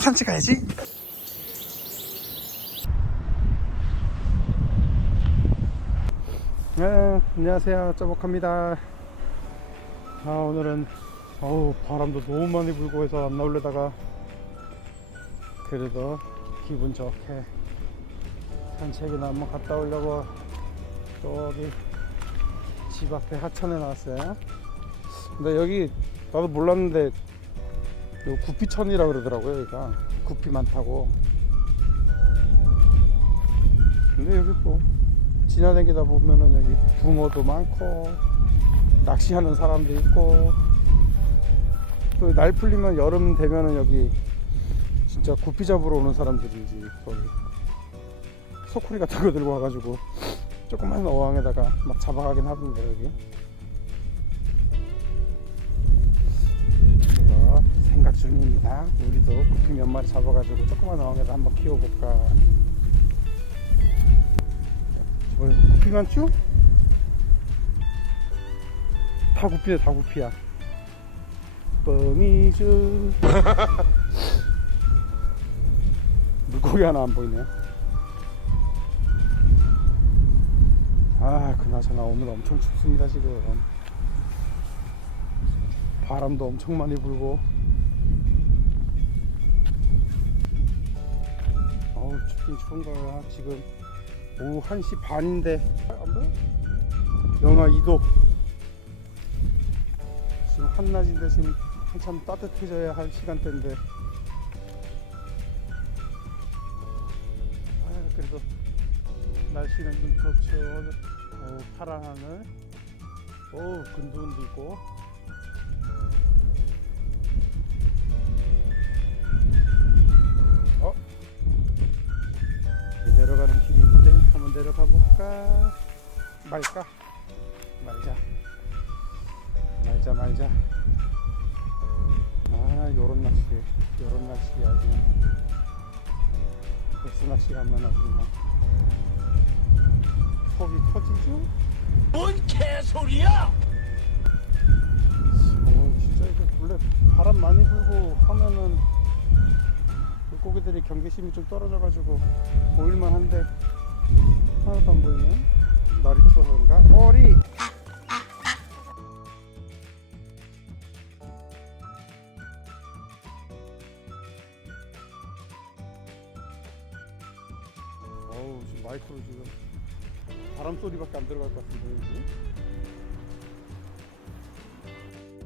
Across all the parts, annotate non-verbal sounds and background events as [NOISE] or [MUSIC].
산책 가야지. 네, 안녕하세요. 짜복합니다. 아, 오늘은, 어우, 바람도 너무 많이 불고 해서 안 나오려다가, 그래도 기분 좋게 산책이나 한번 갔다 오려고, 저기, 집 앞에 하천에 나왔어요. 근데 여기, 나도 몰랐는데, 요 구피천이라 그러더라고요, 여기가. 구피 많다고. 근데 여기 뭐, 지나다니다 보면은 여기 붕어도 많고 낚시하는 사람도 있고 또 날 풀리면 여름 되면은 여기 진짜 구피 잡으러 오는 사람들인지 거기 소쿠리 같은 거 들고 와가지고 조그만 어항에다가 막 잡아가긴 하던데 여기 우리도 구피 몇 마리 잡아가지고 조그만 어항에다 한번 키워볼까. 뭐 구피 많죠? 다 구피네 다 구피야. 뻥이죠 [LAUGHS] 물고기 하나 안 보이네. 아 그나저나 오늘 엄청 춥습니다 지금. 바람도 엄청 많이 불고 어우 춥긴 추운가 지금 오후 1시 반인데. 안 보여? 영하 2도. 지금 한낮인데 지금 한참 따뜻해져야 할 시간대인데. 아 그래도 날씨는 좀 좋죠. 어, 파란 하늘. 오 근두운도 있고 한번 내려가 볼까? 말까? 말자. 말자 말자. 아 요런 낚시 요런 낚시 아주. 백수 낚시 가면 아주 그냥 컵이 터지죠? 뭔 개소리야! 어 진짜 이거 원래 바람 많이 불고 하면은 물고기들이 경계심이 좀 떨어져가지고 보일만 한데 하나도 안 보이네 날이 추워서 그런가? 오리! 어우 지금 마이크로 지금 바람 소리밖에 안 들어갈 것 같은데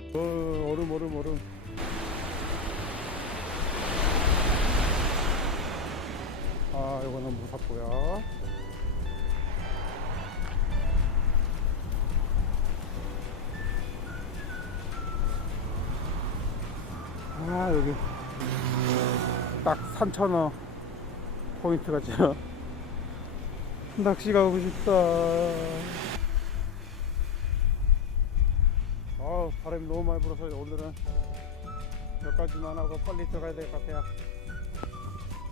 여기 어, 얼음 얼음 얼음 아 이거는 무섭고요 아 여기. 딱 산천어 포인트가 지금. [LAUGHS] 낚시 가고 싶다. 아 바람이 너무 많이 불어서 오늘은 여기까지만 하고 빨리 들어가야 될 것 같아요.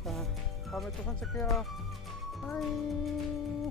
자 다음에 또 산책해요. 아이